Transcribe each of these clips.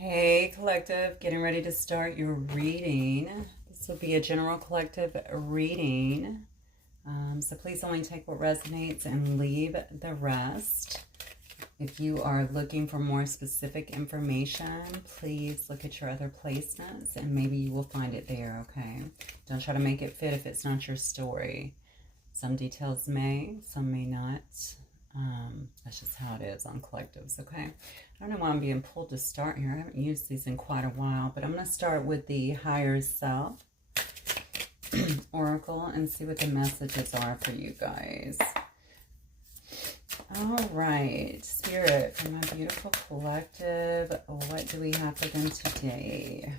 Hey, collective, getting ready to start your reading. This will be a general collective reading. So please only take what resonates and leave the rest. If you are looking for more specific information, please look at your other placements and maybe you will find it there, okay? Don't try to make it fit if it's not your story. Some details may, some may not. That's just how it is on collectives, okay? I don't know why I'm being pulled to start here. I haven't used these in quite a while, but I'm going to start with the higher self oracle and see what the messages are for you guys. All right, Spirit, for my beautiful collective, what do we have for them today?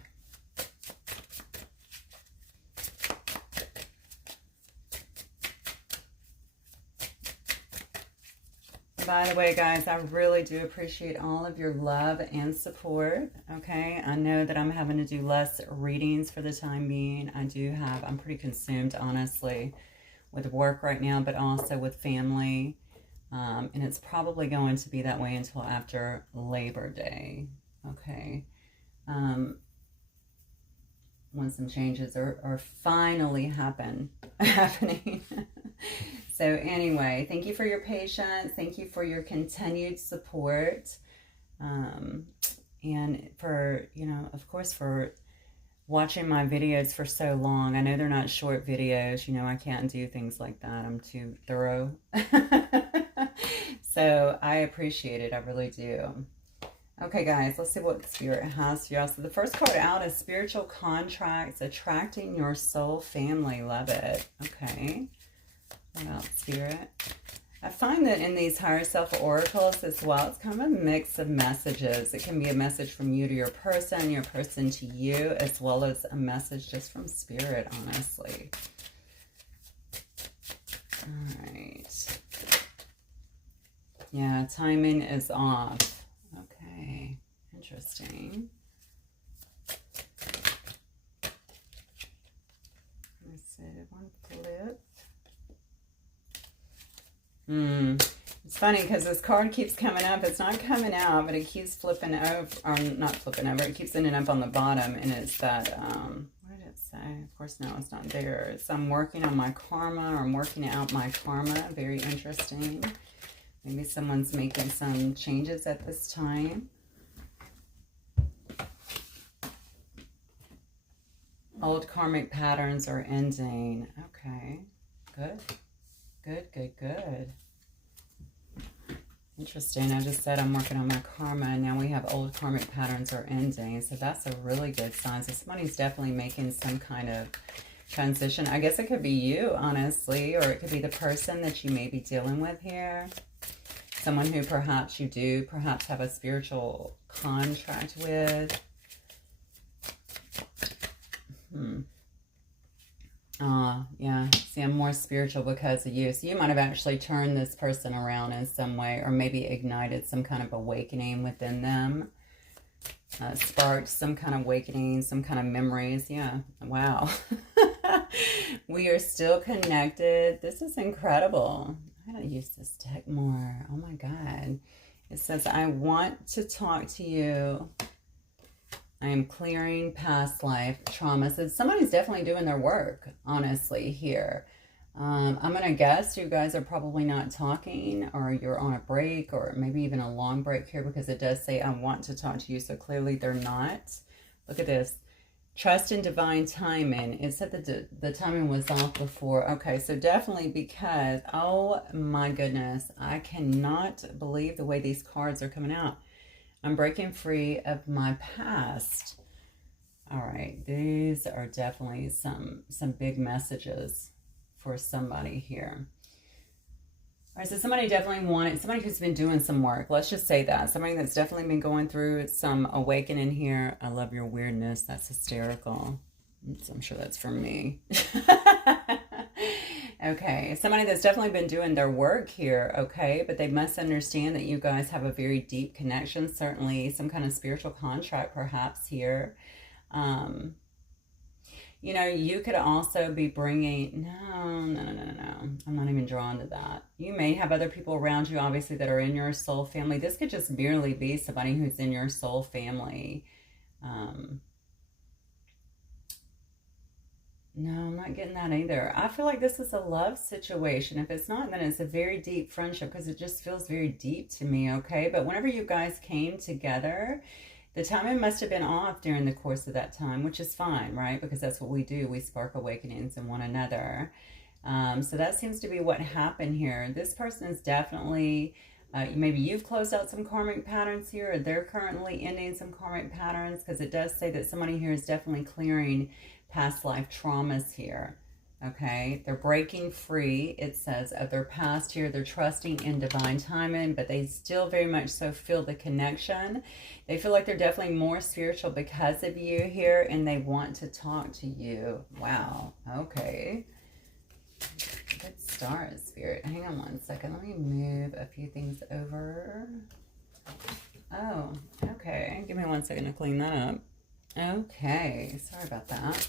By the way, guys, I really do appreciate all of your love and support, okay? I know that I'm having to do less readings for the time being. I'm pretty consumed, honestly, with work right now, but also with family. And it's probably going to be that way until after Labor Day, okay? When some changes are finally happening. So anyway, thank you for your patience. Thank you for your continued support. And for, of course, for watching my videos for so long. I know they're not short videos. I can't do things like that. I'm too thorough. So I appreciate it. I really do. Okay, guys, let's see what Spirit has for y'all. So the first card out is Spiritual Contracts, Attracting Your Soul Family. Love it. Okay. What else, Spirit? I find that in these higher self oracles as well, it's kind of a mix of messages. It can be a message from you to your person to you, as well as a message just from Spirit, honestly. All right. Yeah, timing is off. Okay, interesting. Let's see, one flip. It's funny because this card keeps coming up. It's not coming out, but it keeps flipping over, or not flipping over. It keeps ending up on the bottom, and it's that, what did it say? Of course, no, it's not there. It's I'm working on my karma, or I'm working out my karma. Very interesting. Maybe someone's making some changes at this time. Old karmic patterns are ending. Okay, good. Good. Interesting. I just said I'm working on my karma, and now we have old karmic patterns are ending. So that's a really good sign. So somebody's definitely making some kind of transition. I guess it could be you, honestly, or it could be the person that you may be dealing with here. Someone who perhaps you do have a spiritual contract with. Yeah. See, I'm more spiritual because of you. So you might have actually turned this person around in some way, or maybe ignited some kind of awakening within them. Sparked some kind of awakening, some kind of memories. Yeah. Wow. We are still connected. This is incredible. I gotta use this deck more. Oh my God. It says, I want to talk to you. I am clearing past life trauma. So somebody's definitely doing their work, honestly, here. I'm going to guess you guys are probably not talking, or you're on a break, or maybe even a long break here, because it does say, I want to talk to you. So clearly they're not. Look at this. Trust in divine timing. It said that the timing was off before. Okay, so definitely because, oh my goodness, I cannot believe the way these cards are coming out. I'm breaking free of my past. All right, these are definitely some big messages for somebody here. All right, so somebody who's been doing some work. Let's just say that. Somebody that's definitely been going through some awakening here. I love your weirdness. That's hysterical. So I'm sure that's for me. Okay, somebody that's definitely been doing their work here, okay? But they must understand that you guys have a very deep connection, certainly some kind of spiritual contract perhaps here. You know, you could also be bringing, no. I'm not even drawn to that. You may have other people around you, obviously, that are in your soul family. This could just merely be somebody who's in your soul family. No, I'm not getting that either. I feel like this is a love situation. If it's not, then it's a very deep friendship because it just feels very deep to me, okay? But whenever you guys came together, the timing must have been off during the course of that time, which is fine, right? Because that's what we do. We spark awakenings in one another. So that seems to be what happened here. This person is definitely, maybe you've closed out some karmic patterns here, or they're currently ending some karmic patterns, because it does say that somebody here is definitely clearing past life traumas here. Okay, they're breaking free, it says, of their past here. They're trusting in divine timing, but they still very much so feel the connection. They feel like they're definitely more spiritual because of you here, and they want to talk to you. Wow, okay. Good start, Spirit. Hang on one second. Let me move a few things over. Oh, okay. Give me 1 second to clean that up. Okay, sorry about that.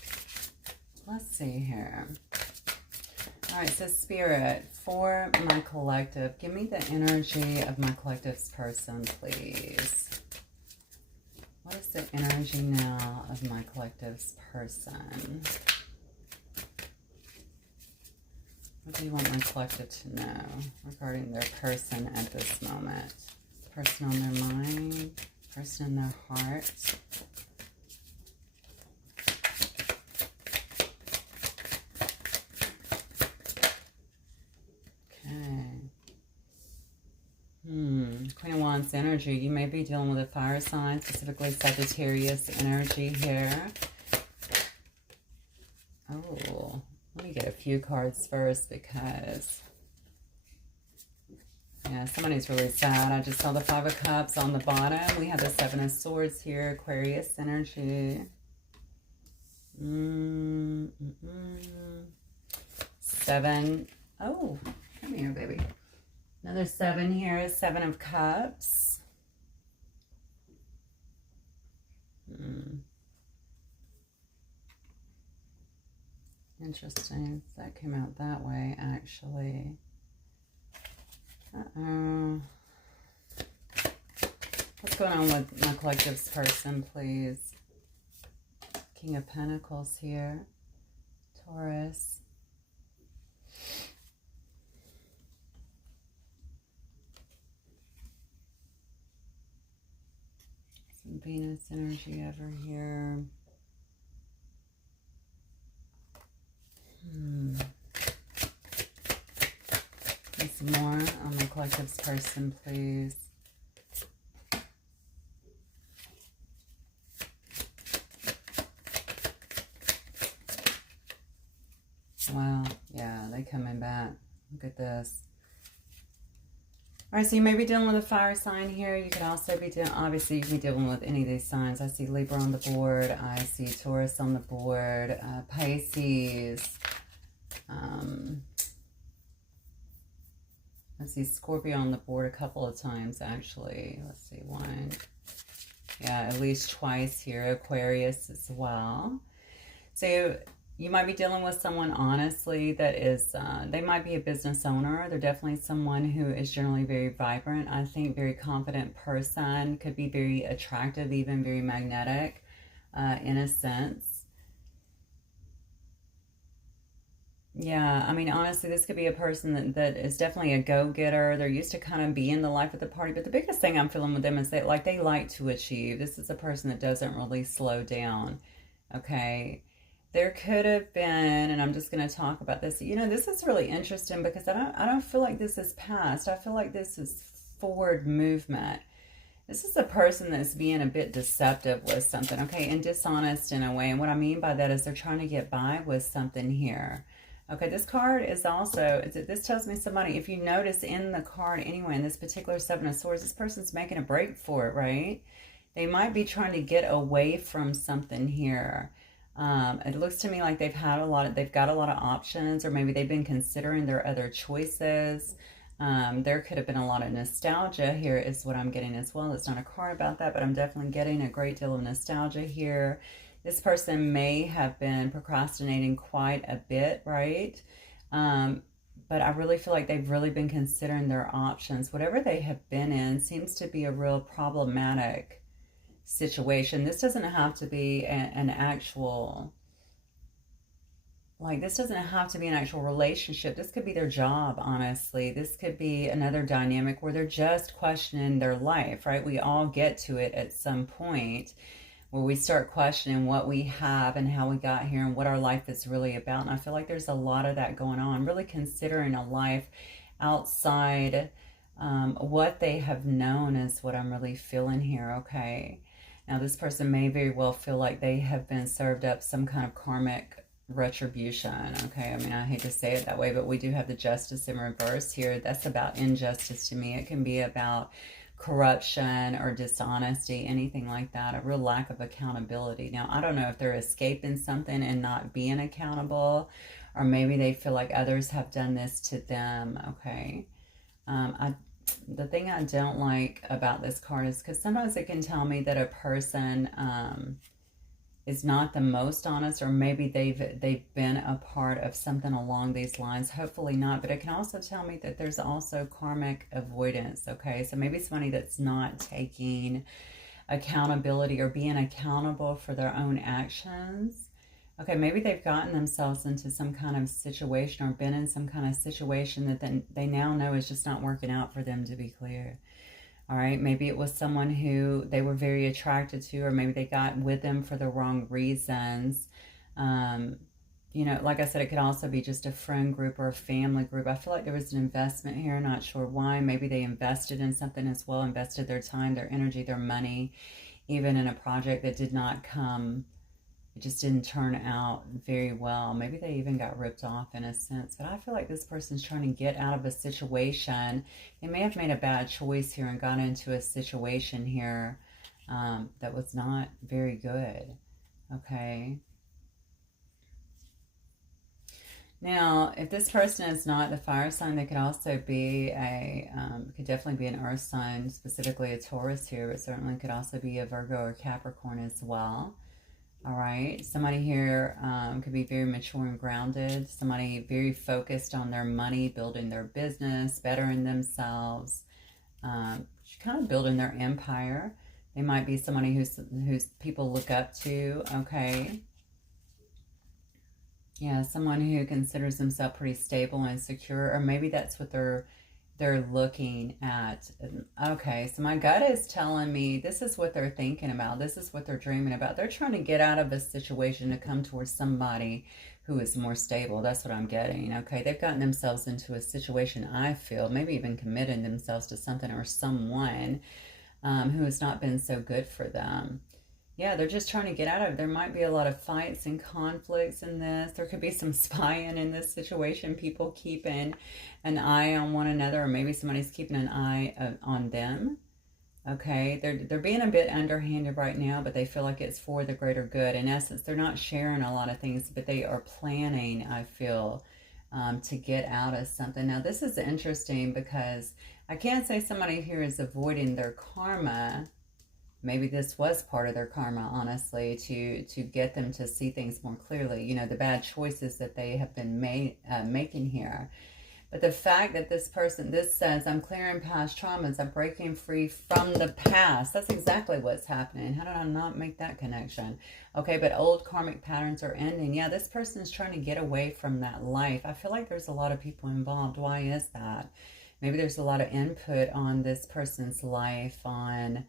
Let's see here. All right, so Spirit, for my collective, give me the energy of my collective's person, please. What is the energy now of my collective's person? What do you want my collective to know regarding their person at this moment? Person on their mind, person in their heart. Queen of Wands energy. You may be dealing with a fire sign, specifically Sagittarius energy here. Oh, let me get a few cards first because, yeah, somebody's really sad. I just saw the Five of Cups on the bottom. We have the Seven of Swords here, Aquarius energy. Seven. Oh, come here, baby. Another 7 here is Seven of Cups. Interesting. That came out that way, actually. Uh-oh. What's going on with my collective's person, please? King of Pentacles here. Taurus. Some Venus energy over here. And some more on my collective's person, please. Wow, yeah, they coming back. Look at this. All right, so you may be dealing with a fire sign here. You could also be dealing, obviously, you could be dealing with any of these signs. I see Libra on the board. I see Taurus on the board. Pisces. I see Scorpio on the board a couple of times, actually. Let's see, one. Yeah, at least twice here. Aquarius as well. So you might be dealing with someone, honestly, that is, they might be a business owner. They're definitely someone who is generally very vibrant. I think very confident person, could be very attractive, even very magnetic in a sense. Yeah, I mean, honestly, this could be a person that is definitely a go-getter. They're used to kind of being the life of the party. But the biggest thing I'm feeling with them is that, like, they like to achieve. This is a person that doesn't really slow down, okay? There could have been, and I'm just going to talk about this. You know, this is really interesting because I don't feel like this is past. I feel like this is forward movement. This is a person that's being a bit deceptive with something, okay, and dishonest in a way. And what I mean by that is they're trying to get by with something here. Okay, this card is also, this tells me somebody, if you notice in the card anyway, in this particular Seven of Swords, this person's making a break for it, right? They might be trying to get away from something here. It looks to me like they've got a lot of options, or maybe they've been considering their other choices. There could have been a lot of nostalgia here is what I'm getting as well. It's not a card about that, but I'm definitely getting a great deal of nostalgia here. This person may have been procrastinating quite a bit, right? But I really feel like they've really been considering their options. Whatever they have been in seems to be a real problematic situation. This doesn't have to be an actual, like, this doesn't have to be an actual relationship. This could be their job, honestly. This could be another dynamic where they're just questioning their life, right? We all get to it at some point where we start questioning what we have and how we got here and what our life is really about. And I feel like there's a lot of that going on, really considering a life outside what they have known is what I'm really feeling here, okay? Now, this person may very well feel like they have been served up some kind of karmic retribution, okay? I mean, I hate to say it that way, but we do have the justice in reverse here. That's about injustice to me. It can be about corruption or dishonesty, anything like that, a real lack of accountability. Now, I don't know if they're escaping something and not being accountable, or maybe they feel like others have done this to them, okay? The thing I don't like about this card is because sometimes it can tell me that a person is not the most honest, or maybe they've been a part of something along these lines. Hopefully not, but it can also tell me that there's also karmic avoidance, okay? So maybe somebody that's not taking accountability or being accountable for their own actions. Okay, maybe they've gotten themselves into some kind of situation or been in some kind of situation that then they now know is just not working out for them, to be clear. All right, maybe it was someone who they were very attracted to, or maybe they got with them for the wrong reasons. You know, like I said, it could also be just a friend group or a family group. I feel like there was an investment here, not sure why. Maybe they invested in something as well, invested their time, their energy, their money, even in a project that did not come, it just didn't turn out very well. Maybe they even got ripped off in a sense. But I feel like this person's trying to get out of a situation. They may have made a bad choice here and got into a situation here that was not very good. Okay. Now, if this person is not the fire sign, they could also be could definitely be an earth sign, specifically a Taurus here, but certainly could also be a Virgo or Capricorn as well. All right, somebody here could be very mature and grounded, somebody very focused on their money, building their business, bettering themselves, kind of building their empire. They might be somebody who's people look up to, okay? Yeah, someone who considers themselves pretty stable and secure, or maybe that's what they're looking at. Okay, so my gut is telling me this is what they're thinking about. This is what they're dreaming about. They're trying to get out of a situation to come towards somebody who is more stable. That's what I'm getting, okay? They've gotten themselves into a situation, I feel, maybe even committed themselves to something or someone who has not been so good for them. Yeah, they're just trying to get out of it. There might be a lot of fights and conflicts in this. There could be some spying in this situation. People keeping an eye on one another, or maybe somebody's keeping an eye on them. Okay, they're being a bit underhanded right now, but they feel like it's for the greater good. In essence, they're not sharing a lot of things, but they are planning, I feel, to get out of something. Now, this is interesting because I can't say somebody here is avoiding their karma. Maybe this was part of their karma, honestly, to get them to see things more clearly. You know, the bad choices that they have been making here. But the fact that this says, I'm clearing past traumas, I'm breaking free from the past. That's exactly what's happening. How did I not make that connection? Okay, but old karmic patterns are ending. Yeah, this person's trying to get away from that life. I feel like there's a lot of people involved. Why is that? Maybe there's a lot of input on this person's life, on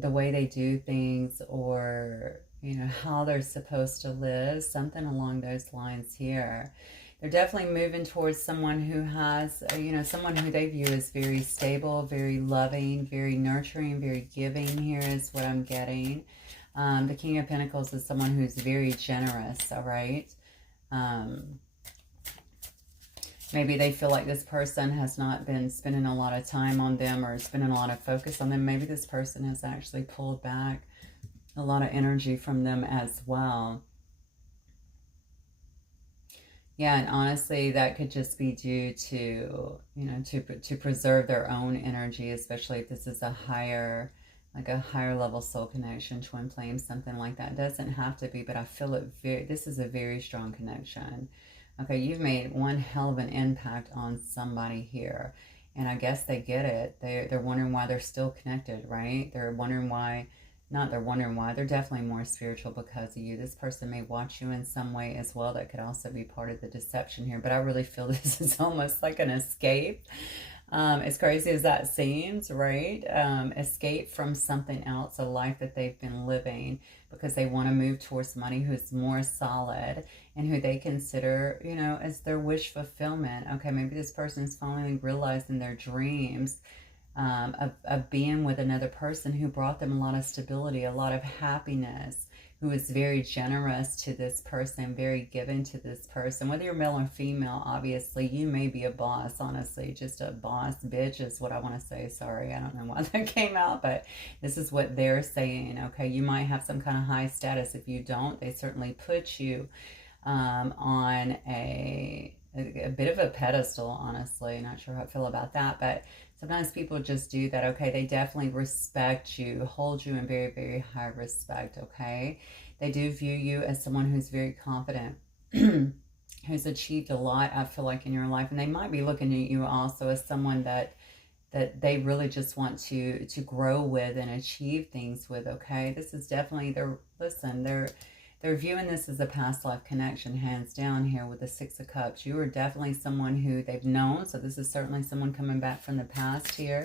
the way they do things, or, you know, how they're supposed to live, something along those lines here. They're definitely moving towards someone who has, you know, someone who they view as very stable, very loving, very nurturing, very giving here is what I'm getting. The King of Pentacles is someone who's very generous, all right? Maybe they feel like this person has not been spending a lot of time on them or spending a lot of focus on them. Maybe this person has actually pulled back a lot of energy from them as well. Yeah, and honestly, that could just be due to, you know, to preserve their own energy, especially if this is a higher like a higher level soul connection, twin flame, something like that. It doesn't have to be, but I feel it this is a very strong connection. Okay, you've made one hell of an impact on somebody here. And I guess they get it. They're wondering why they're still connected, right? They're wondering why, not they're wondering why, they're definitely more spiritual because of you. This person may watch you in some way as well. That could also be part of the deception here. But I really feel this is almost like an escape. As crazy as that seems, right? Escape from something else, a life that they've been living, because they want to move towards somebody who's more solid and who they consider, you know, as their wish fulfillment. Okay, maybe this person is finally realizing their dreams of being with another person who brought them a lot of stability, a lot of happiness, who is very generous to this person, very giving to this person. Whether you're male or female, obviously, you may be a boss, honestly, just a boss bitch is what I want to say. Sorry, I don't know why that came out, but this is what they're saying, okay? You might have some kind of high status. If you don't, they certainly put you on a bit of a pedestal, honestly. Not sure how I feel about that, but sometimes people just do that, okay? They definitely respect you, hold you in very, very high respect, okay? They do view you as someone who's very confident, who's achieved a lot, I feel like, in your life. And they might be looking at you also as someone that they really just want to grow with and achieve things with, okay? This is definitely they're viewing this as a past life connection, hands down here with the Six of Cups. You are definitely someone who they've known. So this is certainly someone coming back from the past here.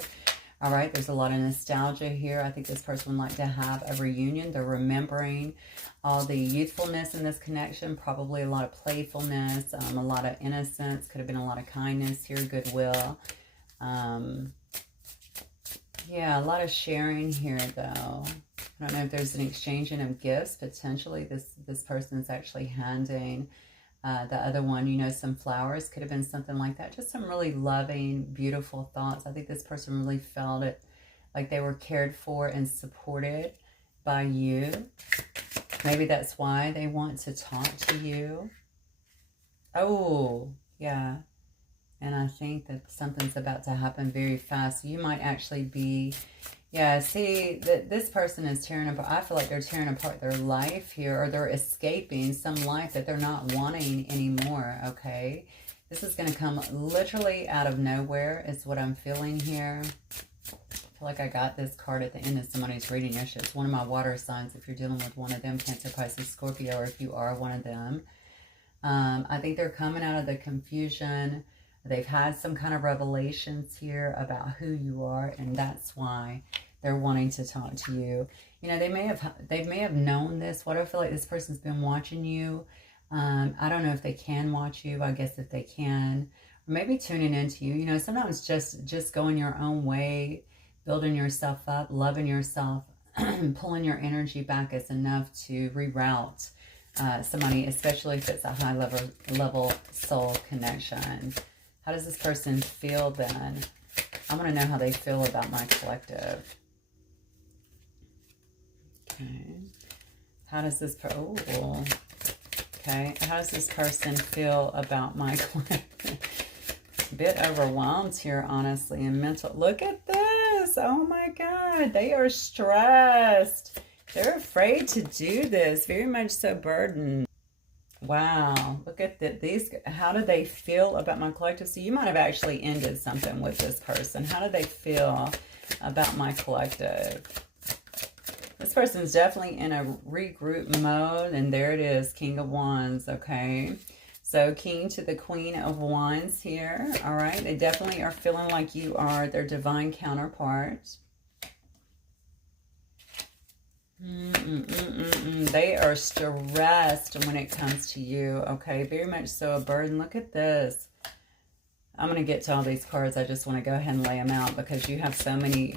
All right, there's a lot of nostalgia here. I think this person would like to have a reunion. They're remembering all the youthfulness in this connection, probably a lot of playfulness, a lot of innocence. Could have been a lot of kindness here, goodwill. Yeah, a lot of sharing here, though. I don't know if there's an exchanging of gifts. Potentially, this person is actually handing the other one, you know, some flowers. Could have been something like that. Just some really loving, beautiful thoughts. I think this person really felt it, like they were cared for and supported by you. Maybe that's why they want to talk to you. Oh, yeah. And I think that something's about to happen very fast. You might actually be, yeah, see, that this person is tearing apart. I feel like they're tearing apart their life here, or they're escaping some life that they're not wanting anymore, okay? This is going to come literally out of nowhere is what I'm feeling here. I feel like I got this card at the end of somebody's reading. Actually, it's one of my water signs if you're dealing with one of them, Cancer, Pisces, Scorpio, or if you are one of them. I think they're coming out of the confusion. They've had some kind of revelations here about who you are, and that's why they're wanting to talk to you. You know, they may have known this. What I feel like this person's been watching you. I don't know if they can watch you. I guess if they can, or maybe tuning into you. You know, sometimes just going your own way, building yourself up, loving yourself, pulling your energy back is enough to reroute somebody, especially if it's a high level soul connection. How does this person feel then? I want to know how they feel about my collective. Okay. How does this okay. How does this person feel about my collective? A bit overwhelmed here, honestly, and mental. Look at this. Oh my God. They are stressed. They're afraid to do this. Very much so burdened. Wow, look at these. How do they feel about my collective? So you might have actually ended something with this person. How do they feel about my collective? This person's definitely in a regroup mode, and there it is, King of Wands, okay? So King to the Queen of Wands here, all right? They definitely are feeling like you are their divine counterpart. They are stressed when it comes to you, okay? Very much so a burden. Look at this. I'm going to get to all these cards. I just want to go ahead and lay them out because you have so many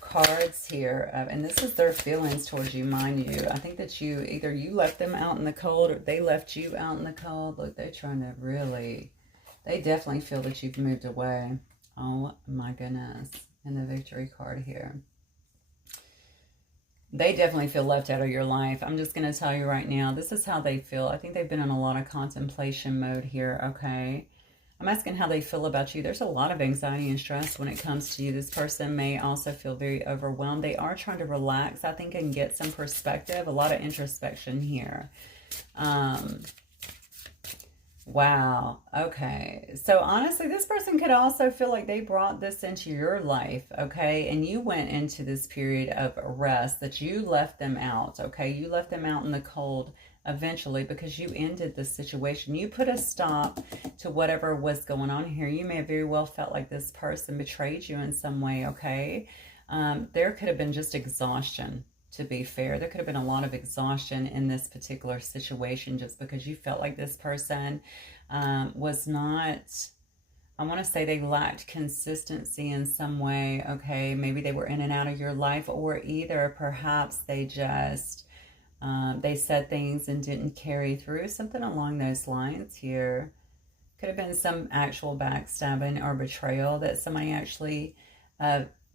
cards here. And this is their feelings towards you, mind you. I think that either you left them out in the cold or they left you out in the cold. Look, they're trying to really, they definitely feel that you've moved away. Oh my goodness. And the victory card here. They definitely feel left out of your life. I'm just going to tell you right now, this is how they feel. I think they've been in a lot of contemplation mode here, okay? I'm asking how they feel about you. There's a lot of anxiety and stress when it comes to you. This person may also feel very overwhelmed. They are trying to relax, I think, and get some perspective. A lot of introspection here. Wow. Okay. So honestly, this person could also feel like they brought this into your life, okay? And you went into this period of rest, that you left them out, okay? You left them out in the cold eventually because you ended the situation. You put a stop to whatever was going on here. You may have very well felt like this person betrayed you in some way, okay? There could have been just exhaustion. To be fair, there could have been a lot of exhaustion in this particular situation just because you felt like this person was not, I want to say they lacked consistency in some way, okay? Maybe they were in and out of your life, or either perhaps they just, they said things and didn't carry through, something along those lines here. Could have been some actual backstabbing or betrayal that somebody actually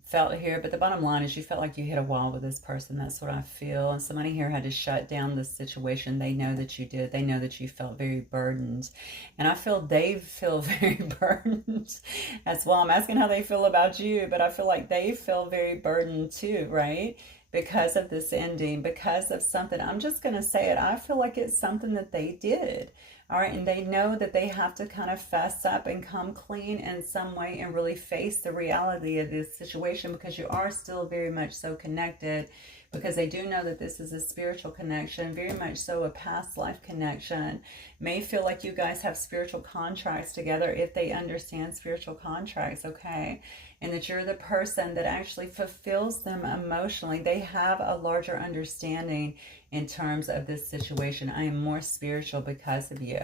felt here, but the bottom line is you felt like you hit a wall with this person. That's what I feel. And somebody here had to shut down this situation. They know that you did. They know that you felt very burdened. And I feel they feel very burdened as well. I'm asking how they feel about you, but I feel like they feel very burdened too, right? Because of this ending, because of something. I'm just going to say it. I feel like it's something that they did. All right, and they know that they have to kind of fess up and come clean in some way and really face the reality of this situation, because you are still very much so connected, because they do know that this is a spiritual connection, very much so a past life connection. May feel like you guys have spiritual contracts together if they understand spiritual contracts, okay? And that you're the person that actually fulfills them emotionally. They have a larger understanding in terms of this situation. I am more spiritual because of you.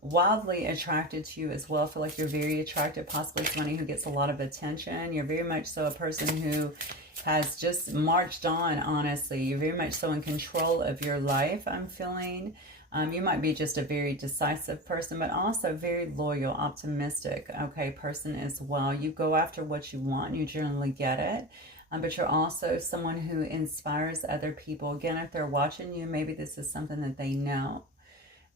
Wildly attracted to you as well. I feel like you're very attractive, possibly somebody who gets a lot of attention. You're very much so a person who has just marched on, honestly. You're very much so in control of your life, I'm feeling. You might be just a very decisive person, but also very loyal, optimistic, okay, person as well. You go after what you want, and you generally get it. But you're also someone who inspires other people. Again, if they're watching you, maybe this is something that they know.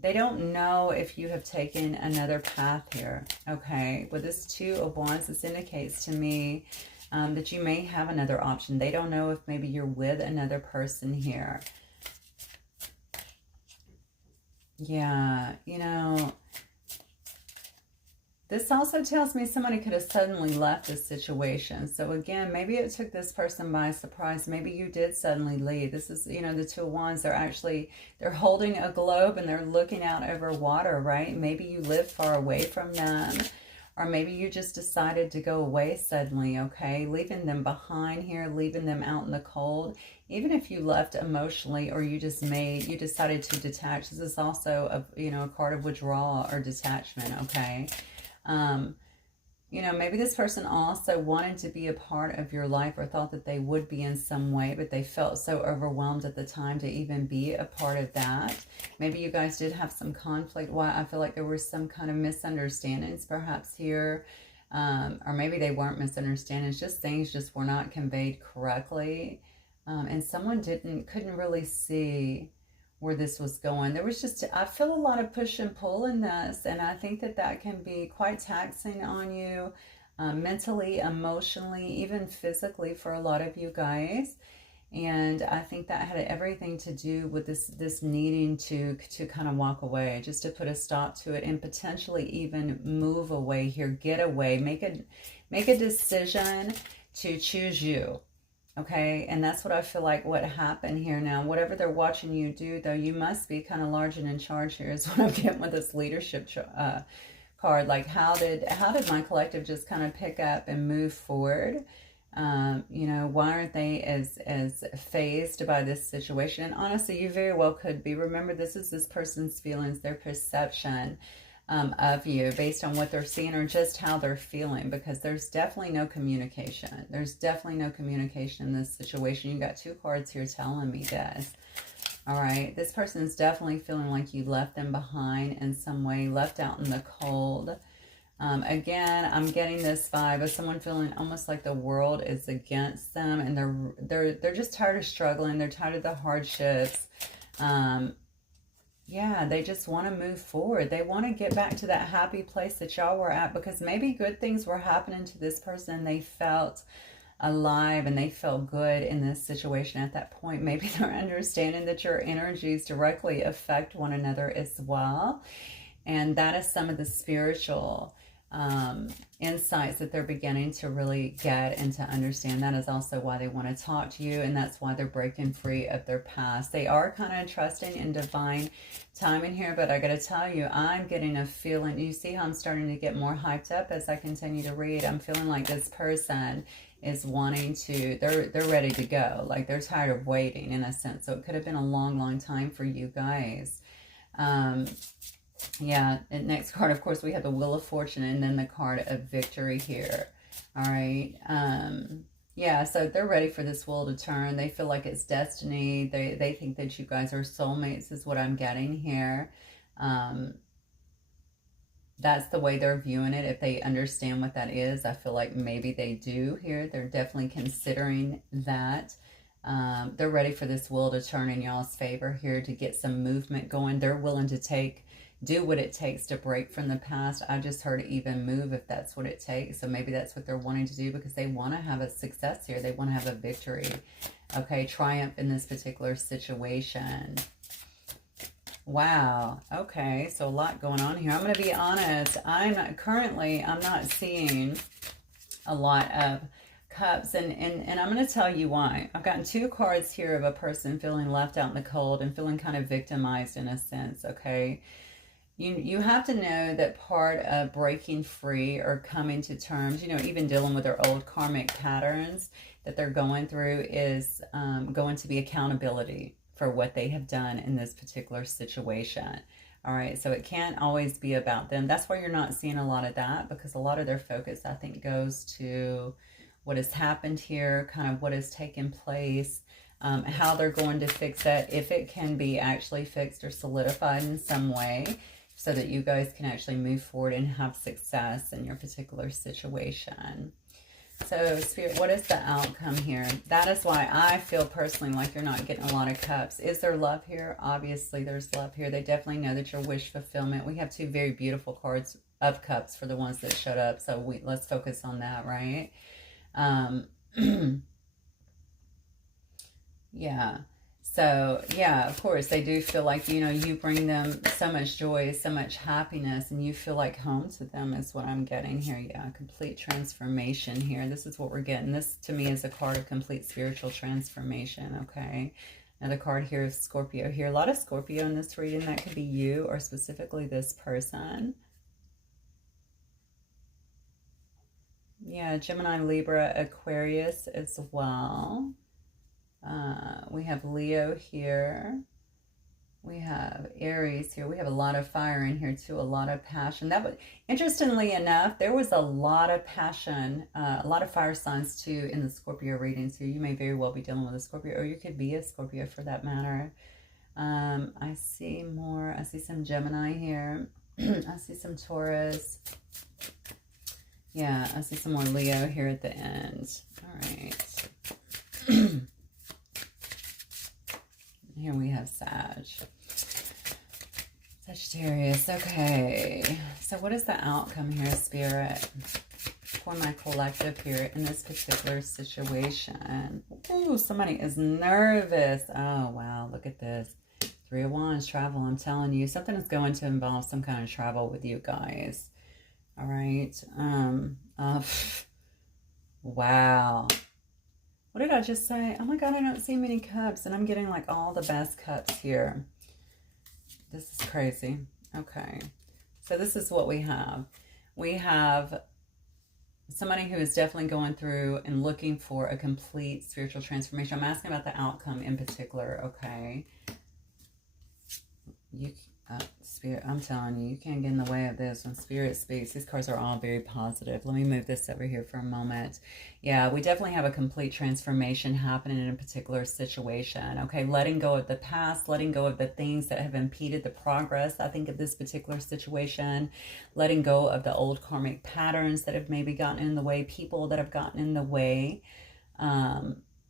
They don't know if you have taken another path here, okay? With this Two of Wands, this indicates to me that you may have another option. They don't know if maybe you're with another person here. Yeah, you know, this also tells me somebody could have suddenly left this situation. So again, maybe it took this person by surprise. Maybe you did suddenly leave. This is, you know, the Two of Wands. They're holding a globe and they're looking out over water, right? Maybe you live far away from them. Or maybe you just decided to go away suddenly, okay? Leaving them behind here, leaving them out in the cold. Even if you left emotionally, or you decided to detach. This is also a card of withdrawal or detachment, okay? You know, maybe this person also wanted to be a part of your life, or thought that they would be in some way, but they felt so overwhelmed at the time to even be a part of that. Maybe you guys did have some conflict. Why I feel like there were some kind of misunderstandings perhaps here, or maybe they weren't misunderstandings, just things just were not conveyed correctly, and someone couldn't really see where this was going. There was just, I feel a lot of push and pull in this, and I think that can be quite taxing on you, mentally, emotionally, even physically for a lot of you guys. And I think that had everything to do with this needing to kind of walk away, just to put a stop to it, and potentially even move away here, get away, make a decision to choose you. Okay, and that's what I feel like what happened here. Now, whatever they're watching you do, though, you must be kind of large and in charge here is what I'm getting with this leadership card. Like, how did my collective just kind of pick up and move forward? You know, why aren't they as fazed by this situation? And honestly, you very well could be. Remember, this is this person's feelings, their perception of you based on what they're seeing, or just how they're feeling, because there's definitely no communication. There's definitely no communication in this situation. You got two cards here telling me this. All right, this person's definitely feeling like you left them behind in some way, left out in the cold. Again, I'm getting this vibe of someone feeling almost like the world is against them, and they're just tired of struggling. They're tired of the hardships. Yeah, they just want to move forward. They want to get back to that happy place that y'all were at, because maybe good things were happening to this person. They felt alive and they felt good in this situation at that point. Maybe they're understanding that your energies directly affect one another as well. And that is some of the spiritual insights that they're beginning to really get and to understand. That is also why they want to talk to you, and that's why they're breaking free of their past. They are kind of trusting in divine timing here, but I got to tell you, I'm getting a feeling, you see how I'm starting to get more hyped up as I continue to read. I'm feeling like this person is wanting to, they're ready to go. Like they're tired of waiting in a sense. So it could have been a long, long time for you guys. Yeah, and next card, of course, we have the Wheel of Fortune and then the card of Victory here. All right. Yeah, so they're ready for this wheel to turn. They feel like it's destiny. They think that you guys are soulmates is what I'm getting here. That's the way they're viewing it. If they understand what that is, I feel like maybe they do here. They're definitely considering that. They're ready for this wheel to turn in y'all's favor here, to get some movement going. They're willing to do what it takes to break from the past. I just heard even move if that's what it takes. So maybe that's what they're wanting to do, because they want to have a success here. They want to have a victory. Okay, triumph in this particular situation. Wow. Okay, so a lot going on here. I'm going to be honest. I'm not seeing a lot of Cups, and I'm going to tell you why. I've gotten two cards here of a person feeling left out in the cold and feeling kind of victimized in a sense, okay? You have to know that part of breaking free or coming to terms, you know, even dealing with their old karmic patterns that they're going through is going to be accountability for what they have done in this particular situation. All right, so it can't always be about them. That's why you're not seeing a lot of that, because a lot of their focus, I think, goes to what has happened here, kind of what has taken place, how they're going to fix it, if it can be actually fixed or solidified in some way, so that you guys can actually move forward and have success in your particular situation. So, Spirit, what is the outcome here? That is why I feel personally like you're not getting a lot of cups. Is there love here? Obviously, there's love here. They definitely know that your wish fulfillment. We have two very beautiful cards of cups for the ones that showed up. So let's focus on that, right? Yeah. So, yeah, of course, they do feel like, you know, you bring them so much joy, so much happiness, and you feel like home to them is what I'm getting here. Yeah, complete transformation here. This is what we're getting. This, to me, is a card of complete spiritual transformation, okay? Another card here is Scorpio here. A lot of Scorpio in this reading. That could be you or specifically this person. Yeah, Gemini, Libra, Aquarius as well. We have Leo here. We have Aries here. We have a lot of fire in here too, a lot of passion. That was, interestingly enough, there was a lot of passion, a lot of fire signs too in the Scorpio reading. So you may very well be dealing with a Scorpio, or you could be a Scorpio for that matter. I see some Gemini here. I see some Taurus. Yeah, I see some more Leo here at the end. All right. Here we have Sagittarius. Okay. So what is the outcome here, Spirit, for my collective here in this particular situation? Ooh, somebody is nervous. Oh, wow. Look at this. 3 of Wands, travel. I'm telling you, something is going to involve some kind of travel with you guys. All right. Wow. What did I just say? Oh my God, I don't see many cups, and I'm getting like all the best cups here. This is crazy. Okay. So this is what we have. We have somebody who is definitely going through and looking for a complete spiritual transformation. I'm asking about the outcome in particular, okay? Spirit, I'm telling you, you can't get in the way of this when Spirit speaks. These cards are all very positive. Let me move this over here for a moment. Yeah, we definitely have a complete transformation happening in a particular situation. Okay, letting go of the past, letting go of the things that have impeded the progress, I think, of this particular situation. Letting go of the old karmic patterns that have maybe gotten in the way, people that have gotten in the way.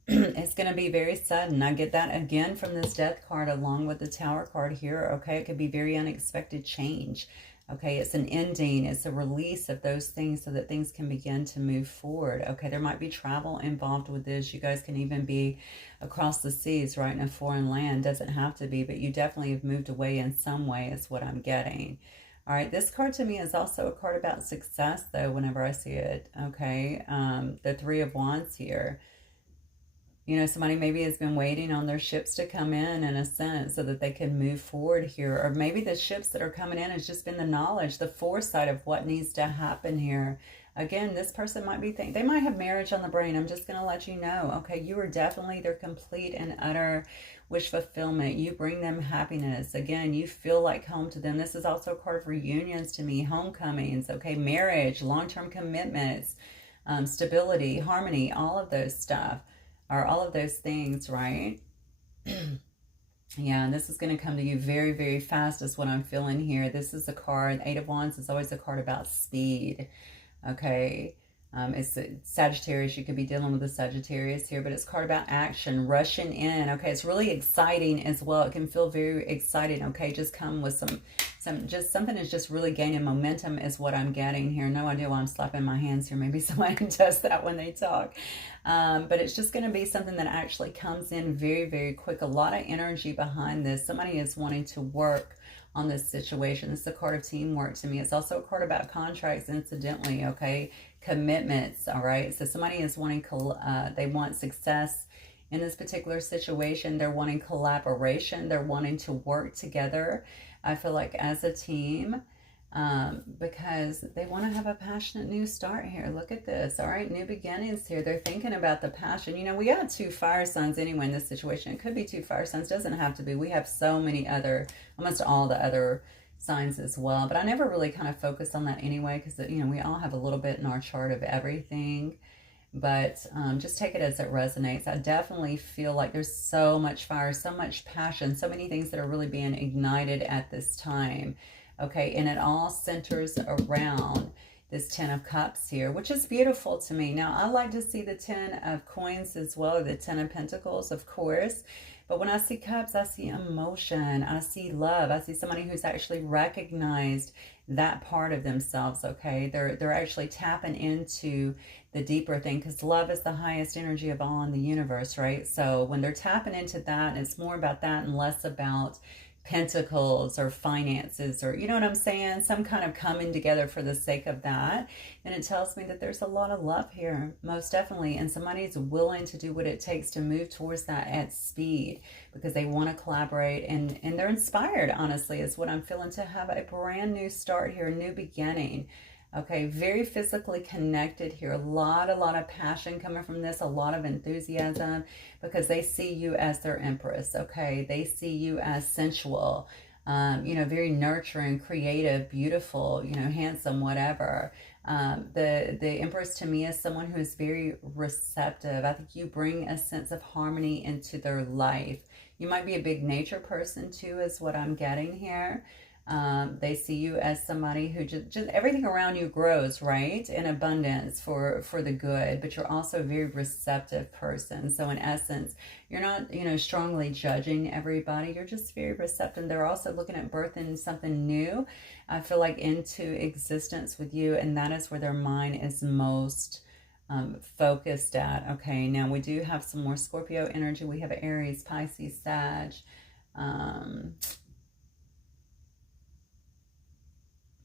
It's going to be very sudden. I get that again from this Death card along with the Tower card here. Okay, it could be very unexpected change. Okay, it's an ending. It's a release of those things so that things can begin to move forward. Okay, there might be travel involved with this. You guys can even be across the seas, right, in a foreign land. Doesn't have to be, but you definitely have moved away in some way is what I'm getting. All right, this card to me is also a card about success, though, whenever I see it. Okay, the Three of Wands here. You know, somebody maybe has been waiting on their ships to come in a sense, so that they can move forward here. Or maybe the ships that are coming in has just been the knowledge, the foresight of what needs to happen here. Again, this person might be thinking, they might have marriage on the brain. I'm just going to let you know. Okay, you are definitely their complete and utter wish fulfillment. You bring them happiness. Again, you feel like home to them. This is also a card of reunions to me, homecomings, okay, marriage, long-term commitments, stability, harmony, all of those stuff. Or all of those things, right? Yeah, and this is going to come to you very, very fast is what I'm feeling here. This is a card, Eight of Wands is always a card about speed, okay? It's Sagittarius. You could be dealing with a Sagittarius here, but it's a card about action, rushing in, okay? It's really exciting as well. It can feel very exciting, okay? Just come with just something is just really gaining momentum is what I'm getting here. No idea why I'm slapping my hands here. Maybe somebody does that when they talk. But it's just going to be something that actually comes in very, very quick. A lot of energy behind this. Somebody is wanting to work on this situation. This is a card of teamwork to me. It's also a card about contracts, incidentally, okay? Commitments, all right? So somebody is wanting, they want success in this particular situation. They're wanting collaboration. They're wanting to work together, I feel like, as a team, because they want to have a passionate new start here. Look at this, all right? New beginnings here. They're thinking about the passion. You know, we got two fire signs anyway in this situation. It could be two fire signs. Doesn't have to be. We have so many other, almost all the other signs as well. But I never really kind of focused on that anyway, because, you know, we all have a little bit in our chart of everything. But just take it as it resonates. I definitely feel like there's so much fire, so much passion, so many things that are really being ignited at this time. Okay, and it all centers around this Ten of Cups here, which is beautiful to me. Now, I like to see the Ten of Coins as well, or the Ten of Pentacles, of course. But when I see cups, I see emotion, I see love, I see somebody who's actually recognized that part of themselves, okay? They're actually tapping into the deeper thing, because love is the highest energy of all in the universe, right? So when they're tapping into that, it's more about that and less about pentacles or finances, or, you know what I'm saying, some kind of coming together for the sake of that. And it tells me that there's a lot of love here, most definitely, and somebody's willing to do what it takes to move towards that at speed, because they want to collaborate, and they're inspired, honestly, is what I'm feeling, to have a brand new start here, a new beginning. Okay, very physically connected here. A lot of passion coming from this, a lot of enthusiasm, because they see you as their empress, okay? They see you as sensual, you know, very nurturing, creative, beautiful, you know, handsome, whatever. The empress to me is someone who is very receptive. I think you bring a sense of harmony into their life. You might be a big nature person too, is what I'm getting here. They see you as somebody who just everything around you grows, right, in abundance for the good, but you're also a very receptive person. So in essence, you're not, you know, strongly judging everybody. You're just very receptive. They're also looking at birthing something new, I feel like, into existence with you, and that is where their mind is most focused at. Okay, now we do have some more Scorpio energy. We have Aries, Pisces, Sag,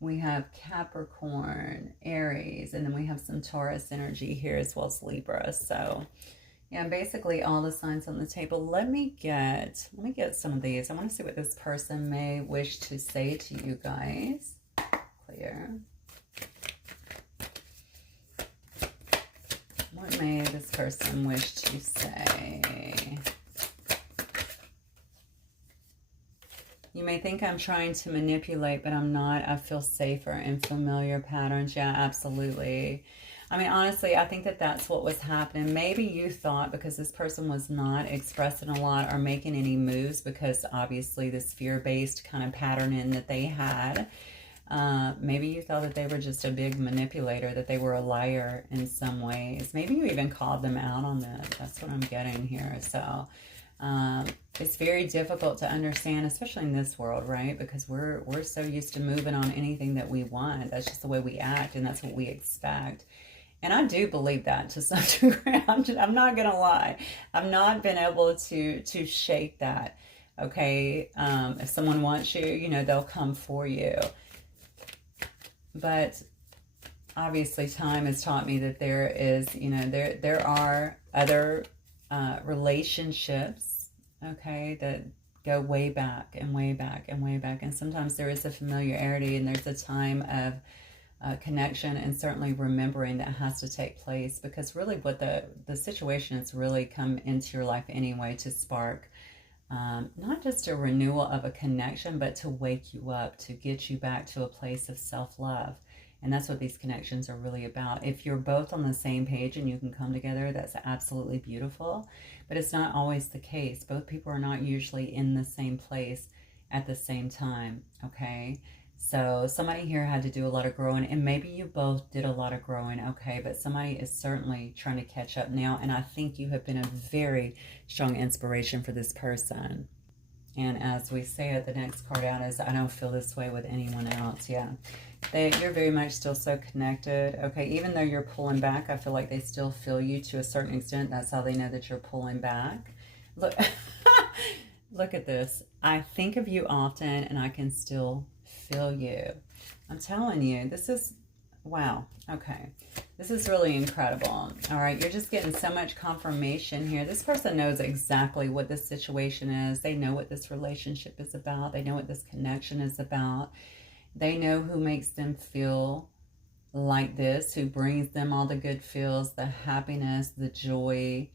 we have Capricorn, Aries, and then we have some Taurus energy here, as well as Libra. So yeah, basically all the signs on the table. Let me get some of these. I want to see what this person may wish to say to you guys. Clear. What may this person wish to say? You may think I'm trying to manipulate, but I'm not. I feel safer in familiar patterns. Yeah, absolutely. I mean, honestly, I think that that's what was happening. Maybe you thought, because this person was not expressing a lot or making any moves, because obviously this fear-based kind of patterning that they had, Maybe you thought that they were just a big manipulator, that they were a liar in some ways. Maybe you even called them out on that. That's what I'm getting here. So it's very difficult to understand, especially in this world, right? Because we're so used to moving on anything that we want. That's just the way we act, and that's what we expect. And I do believe that to some degree. I'm not going to lie. I've not been able to shake that. Okay. If someone wants you, you know, they'll come for you. But obviously time has taught me that there is, you know, there are other relationships, okay, that go way back and way back and way back. And sometimes there is a familiarity, and there's a time of connection, and certainly remembering that has to take place, because really what the situation has really come into your life anyway to spark not just a renewal of a connection, but to wake you up, to get you back to a place of self-love. And that's what these connections are really about. If you're both on the same page and you can come together, that's absolutely beautiful. But it's not always the case. Both people are not usually in the same place at the same time, okay? So somebody here had to do a lot of growing, and maybe you both did a lot of growing, okay? But somebody is certainly trying to catch up now, and I think you have been a very strong inspiration for this person. And as we say at the next card out is, I don't feel this way with anyone else. Yeah, you're very much still so connected, okay? Even though you're pulling back, I feel like they still feel you to a certain extent. That's how they know that you're pulling back. Look, look at this. I think of you often, and I can still feel you. I'm telling you, this is, wow, okay. This is really incredible. All right, you're just getting so much confirmation here. This person knows exactly what this situation is. They know what this relationship is about. They know what this connection is about. They know who makes them feel like this, who brings them all the good feels, the happiness, the joy.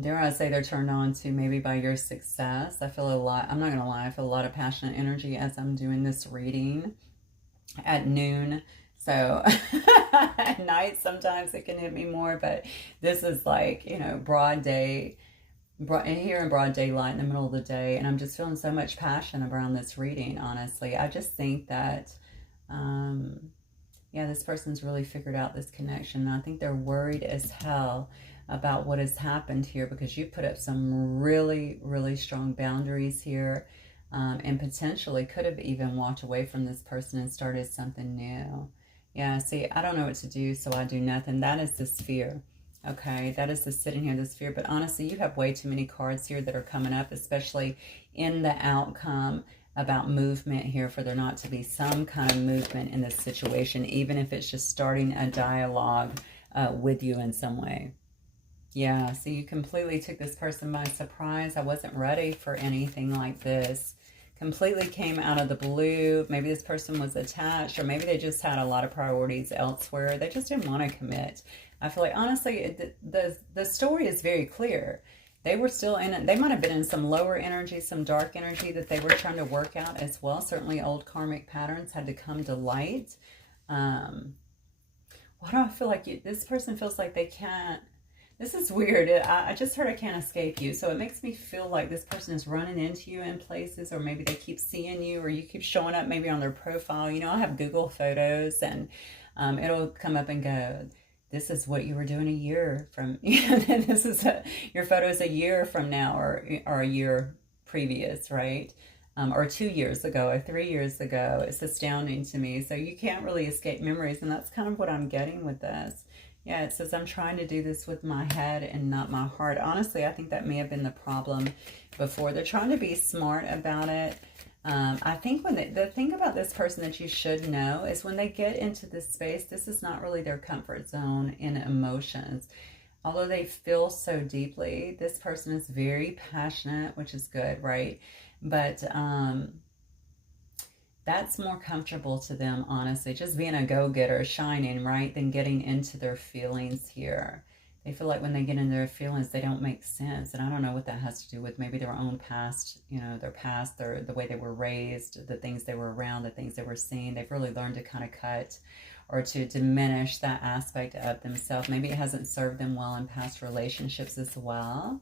Dare I say they're turned on to maybe by your success. I feel a lot, I'm not going to lie, I feel a lot of passionate energy as I'm doing this reading at noon. So at night, sometimes it can hit me more, but this is like, you know, broad day, here in broad daylight in the middle of the day. And I'm just feeling so much passion around this reading, honestly. I just think that, yeah, this person's really figured out this connection. And I think they're worried as hell about what has happened here, because you put up some really, really strong boundaries here, and potentially could have even walked away from this person and started something new. Yeah, see, I don't know what to do, so I do nothing. That is this fear, okay? That is the sitting here, this fear. But honestly, you have way too many cards here that are coming up, especially in the outcome about movement here, for there not to be some kind of movement in this situation, even if it's just starting a dialogue with you in some way. Yeah, so you completely took this person by surprise. I wasn't ready for anything like this. Completely came out of the blue. Maybe this person was attached, or maybe they just had a lot of priorities elsewhere. They just didn't want to commit. I feel like, honestly, the story is very clear. They were still in it. They might have been in some lower energy, some dark energy that they were trying to work out as well. Certainly old karmic patterns had to come to light. Why do I feel like this person feels like they can't? This is weird. I just heard I can't escape you. So it makes me feel like this person is running into you in places, or maybe they keep seeing you, or you keep showing up maybe on their profile. You know, I have Google Photos, and it'll come up and go, this is what you were doing a year from, you know, this is your photos a year from now, or a year previous, right? Or 2 years ago, or 3 years ago. It's astounding to me. So you can't really escape memories, and that's kind of what I'm getting with this. Yeah, it says I'm trying to do this with my head and not my heart. Honestly, I think that may have been the problem before. They're trying to be smart about it. I think when the thing about this person that you should know is when they get into this space, this is not really their comfort zone in emotions. Although they feel so deeply, this person is very passionate, which is good, right? But that's more comfortable to them, honestly, just being a go-getter, shining, right, than getting into their feelings here. They feel like when they get into their feelings, they don't make sense. And I don't know what that has to do with maybe their own past, you know, their past, the way they were raised, the things they were around, the things they were seeing. They've really learned to kind of cut or to diminish that aspect of themselves. Maybe it hasn't served them well in past relationships as well.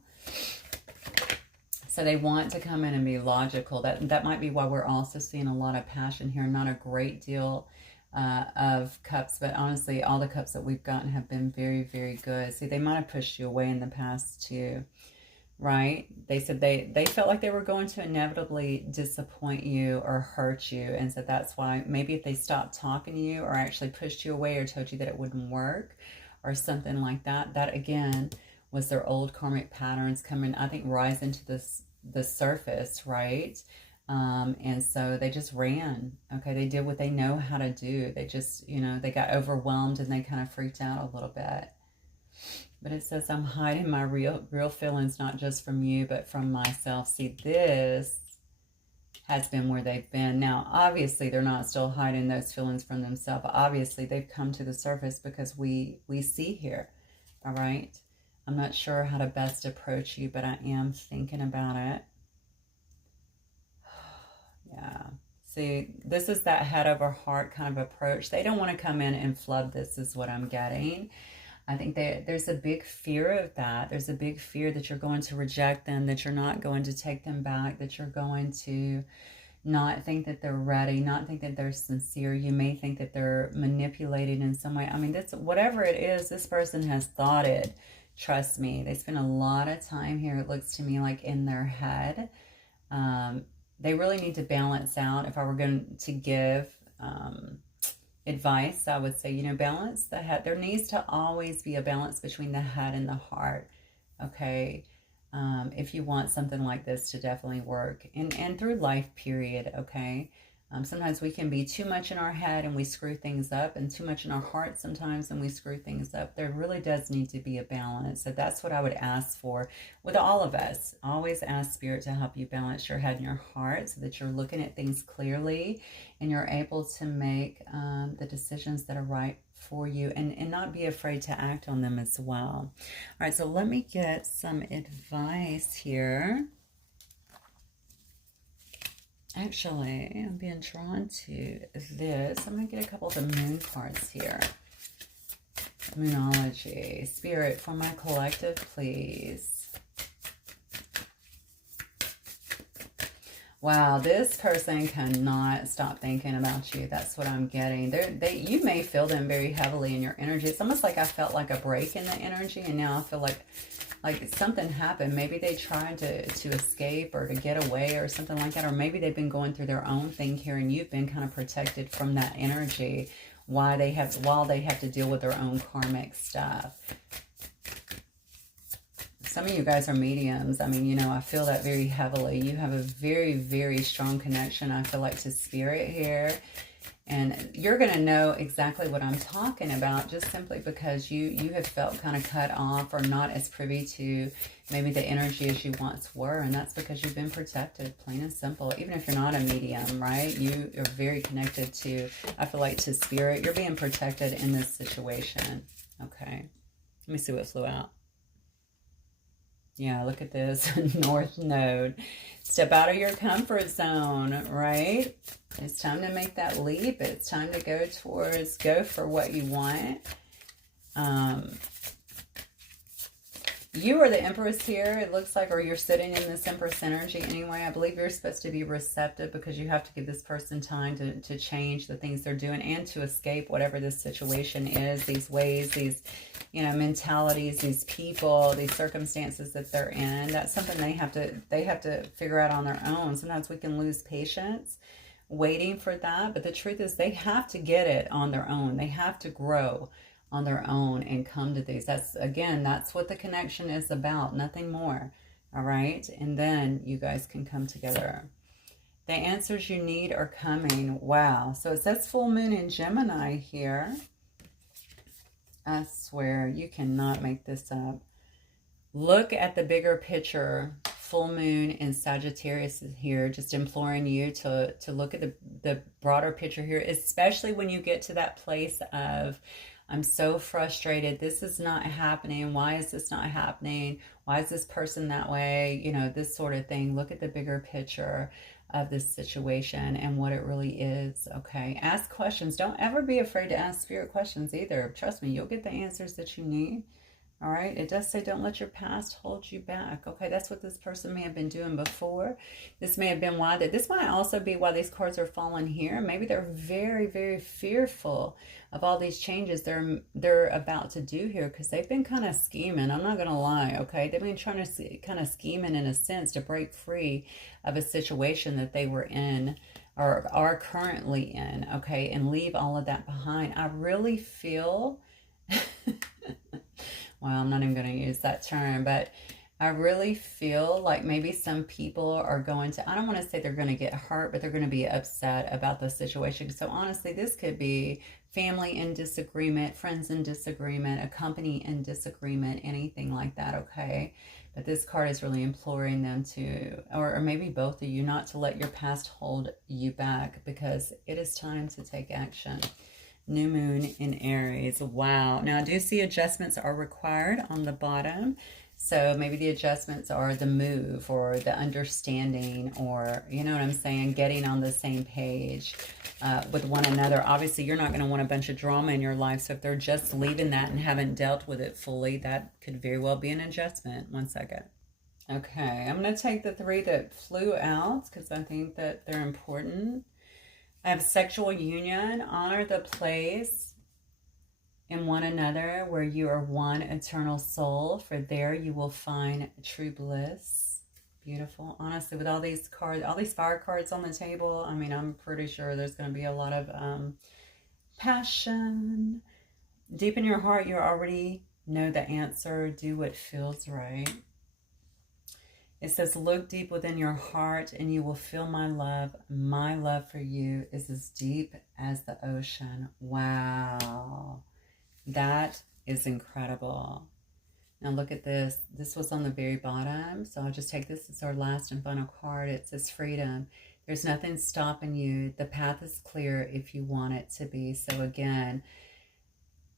So they want to come in and be logical. That might be why we're also seeing a lot of passion here. Not a great deal of cups, but honestly, all the cups that we've gotten have been very, very good. See, they might have pushed you away in the past too, right? They said they felt like they were going to inevitably disappoint you or hurt you. And so that's why maybe if they stopped talking to you or actually pushed you away or told you that it wouldn't work or something like that, that again was their old karmic patterns coming, I think, rising to the surface, right? And so they just ran. Okay, they did what they know how to do. They just, you know, they got overwhelmed and they kind of freaked out a little bit. But it says, I'm hiding my real feelings, not just from you, but from myself. See, this has been where they've been. Now, obviously, they're not still hiding those feelings from themselves. Obviously, they've come to the surface because we see here, all right? I'm not sure how to best approach you, but I am thinking about it. Yeah. See, this is that head over heart kind of approach. They don't want to come in and flood this, is what I'm getting. I think there's a big fear of that. There's a big fear that you're going to reject them, that you're not going to take them back, that you're going to not think that they're ready, not think that they're sincere. You may think that they're manipulated in some way. I mean, that's whatever it is, this person has thought it. Trust me, they spend a lot of time here, it looks to me like, in their head. They really need to balance out. If I were going to give advice, I would say, you know, balance the head. There needs to always be a balance between the head and the heart, okay? If you want something like this to definitely work. And through life, period, okay? Sometimes we can be too much in our head and we screw things up, and too much in our heart sometimes and we screw things up. There really does need to be a balance. So that's what I would ask for with all of us. Always ask Spirit to help you balance your head and your heart so that you're looking at things clearly and you're able to make the decisions that are right for you, and not be afraid to act on them as well. All right, so let me get some advice here. Actually, I'm being drawn to this. I'm going to get a couple of the moon cards here. Moonology. Spirit, for my collective, please. Wow, this person cannot stop thinking about you. That's what I'm getting. You may feel them very heavily in your energy. It's almost like I felt like a break in the energy, and now I feel like something happened. Maybe they tried to escape or to get away or something like that. Or maybe they've been going through their own thing here and you've been kind of protected from that energy while they have to deal with their own karmic stuff. Some of you guys are mediums. I mean, you know, I feel that very heavily. You have a very, very strong connection, I feel like, to Spirit here. And you're going to know exactly what I'm talking about just simply because you have felt kind of cut off or not as privy to maybe the energy as you once were. And that's because you've been protected, plain and simple. Even if you're not a medium, right? You are very connected to, I feel like, to Spirit. You're being protected in this situation. Okay. Let me see what flew out. Yeah, look at this. North Node. Step out of your comfort zone, right? It's time to make that leap. It's time to go for what you want. You are the Empress here, it looks like, or you're sitting in this Empress energy anyway. I believe you're supposed to be receptive because you have to give this person time to change the things they're doing and to escape whatever this situation is, these ways, these, you know, mentalities, these people, these circumstances that they're in. That's something they have to figure out on their own. Sometimes we can lose patience waiting for that, but the truth is they have to get it on their own. They have to grow on their own and come to these. That's what the connection is about, nothing more. All right, and then you guys can come together. The answers you need are coming. Wow. So it says full moon in Gemini here. I swear you cannot make this up. Look at the bigger picture. Full moon in Sagittarius is here, just imploring you to look at the broader picture here, especially when you get to that place of, I'm so frustrated. This is not happening. Why is this not happening? Why is this person that way? You know, this sort of thing. Look at the bigger picture of this situation and what it really is, okay? Ask questions. Don't ever be afraid to ask Spirit questions either. Trust me, you'll get the answers that you need, All right, it does say don't let your past hold you back. Okay, that's what this person may have been doing before. This may have been why this might also be why these cards are falling here. Maybe they're very, very fearful of all these changes they're about to do here, because they've been kind of scheming. I'm not gonna lie. Okay, they've been trying to kind of scheming in a sense to break free of a situation that they were in or are currently in. Okay, and leave all of that behind. I really feel. Well, I'm not even going to use that term, but I really feel like maybe some people are going to, I don't want to say they're going to get hurt, but they're going to be upset about the situation. So honestly, this could be family in disagreement, friends in disagreement, a company in disagreement, anything like that, okay? But this card is really imploring them to, or maybe both of you, not to let your past hold you back, because it is time to take action. New moon in Aries. Wow. Now I do see adjustments are required on the bottom. So maybe the adjustments are the move or the understanding, or, you know what I'm saying, getting on the same page with one another. Obviously, you're not going to want a bunch of drama in your life. So if they're just leaving that and haven't dealt with it fully, that could very well be an adjustment. One second. Okay, I'm going to take the 3 that flew out because I think that they're important. I have sexual union. Honor the place in one another where you are one eternal soul, for there you will find true bliss. Beautiful. Honestly, with all these cards, all these fire cards on the table, I mean, I'm pretty sure there's going to be a lot of passion. Deep in your heart, you already know the answer. Do what feels right. It says, look deep within your heart and you will feel my love. My love for you is as deep as the ocean. Wow. That is incredible. Now look at this. This was on the very bottom. So I'll just take this as our last and final card. It says freedom. There's nothing stopping you. The path is clear if you want it to be. So again,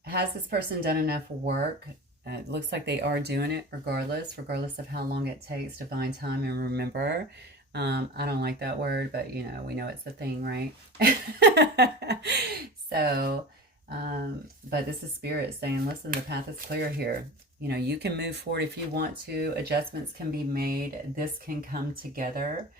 has this person done enough work? It looks like they are doing it regardless of how long it takes. Divine time. And remember, I don't like that word, but you know, we know it's the thing, right? So, but this is Spirit saying, listen, the path is clear here. You know, you can move forward if you want to. Adjustments can be made. This can come together.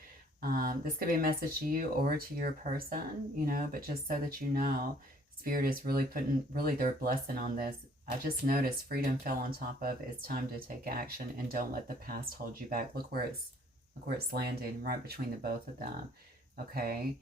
This could be a message to you or to your person, you know, but just so that you know, Spirit is really putting their blessing on this. I just noticed freedom fell on top of it's time to take action and don't let the past hold you back. Look where it's landing, right between the both of them. Okay.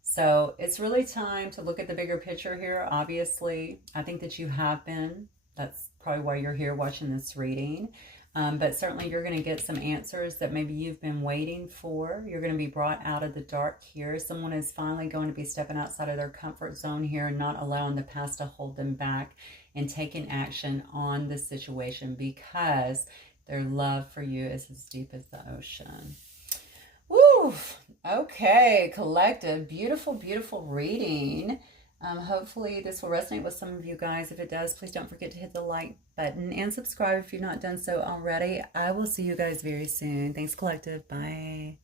So it's really time to look at the bigger picture here. Obviously, I think that you have been. That's probably why you're here watching this reading. But certainly you're going to get some answers that maybe you've been waiting for. You're going to be brought out of the dark here. Someone is finally going to be stepping outside of their comfort zone here and not allowing the past to hold them back and taking action on the situation, because their love for you is as deep as the ocean. Woo! Okay, collective. Beautiful, beautiful reading. Hopefully this will resonate with some of you guys. If it does, please don't forget to hit the like button and subscribe if you've not done so already. I will see you guys very soon. Thanks, collective. Bye.